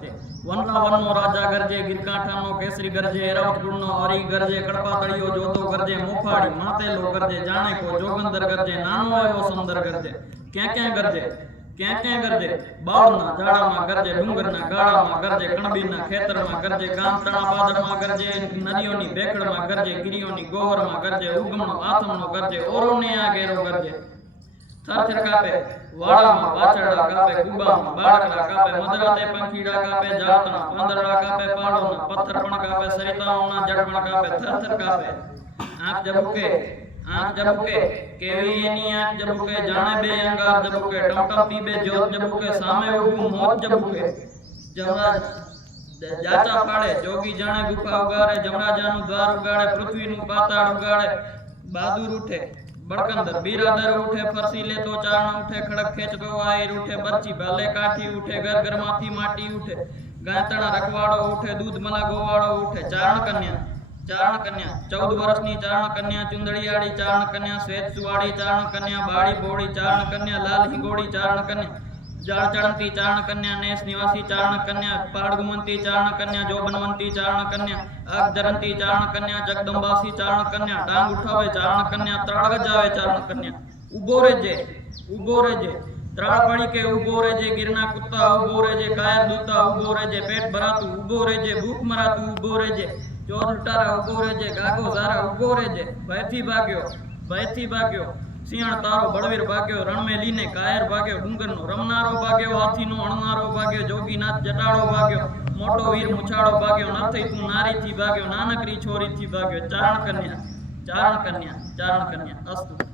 गरजे वनरावननो राजा गरजे गिरकांठानो केसरी गरजे एरावतपुरनो हरी गरजे कड़पा तळियो जोतो गरजे मोफाड़ी मातेलो गरजे जाने को जोगंदर गरजे नानो एवो सुंदर गरजे क्या गरजे क्या गरजे बावळना जाड़ामां गरजे डूंगરના ગાળામાં ગરજે કણબીના ખેતરમાં ગરજે ગામ તણા પાદરમાં ગરજે નદીઓની બેકડમાં ગરજે ગિરિયોની ગોવરમાં ગરજે ઉગમનો આથમનો ગરજે ઓરોને આ ઘેરો ગરજે થરથર કાપે વાડામાં વાછરડા કાપે કુબામાં બાળકડા કાપે મદરાતે પંખીડા કાપે જાતણા પાંદરડા કાપે પાડોના પથ્થર પણ કાપે સરિતાઓના જળ પણ કાપે થરથર કાપે આંખ जबुके केवी एनी आंख जबुके जाने बे अंगार जबुके टमटमती बे जोत जबुके सामे उगू मौत जबुके जमराज जाचा पाड़े जोगी जाने गुफा उगाड़े जमराजानु द्वार उगाड़े पृथ्वीनु पाताळ उगाड़े बहादुर उठे बड़कंदर बीरादर उठे फरसी ले तो चारण उठे खड़क खेच तो आयर उठे बरची भाले काठी उठे घर घर माथी माटी उठे गायतणा रखवाड़ो उठे दूध मला गोवाड़ो उठे चारण कन्या 14 वर्षनी चारण कन्या चुंदड़ियाड़ी चारण कन्या श्वेत सुवाड़ी चारण कन्या बाड़ी बोड़ी चारण कन्या लाल हिंगोड़ी चारण कन्या जाड़ चढ़ती चारण कन्या नेस निवासी चारण कन्या पहाड़ घुमंती चारण कन्या जोबनवंती चारण कन्या आग जरंती चारण कन्या जगदंबासी चारण कन्या टांग उठावे चारण कन्या त्राड़ गजावे चारण कन्या उबो रेजे त्राड़ पड़ी के उबो रेजे गिरना कुत्ता उबो रेजे कायर दूता उबो रेजे पेट भरातु उबो रेजे भूख मरातु उबो रेजे चोर लुटारा उबो रेजे गागो जारा उबो रेजे भयथी भाग्यो सिंहण तारो बड़वीर भाग्यो रण में लीने कायर भाग्यो डूंगरनो रमनारो भाग्यो हाथीनो अणनारो भाग्यो जोगीनाथ जटाड़ो भाग्यो मोटो वीर मुछाड़ो भाग्यो नथई तू नारी थी भाग्यो नानकड़ी छोरी थी भाग्यो चारण कन्या अस्तु।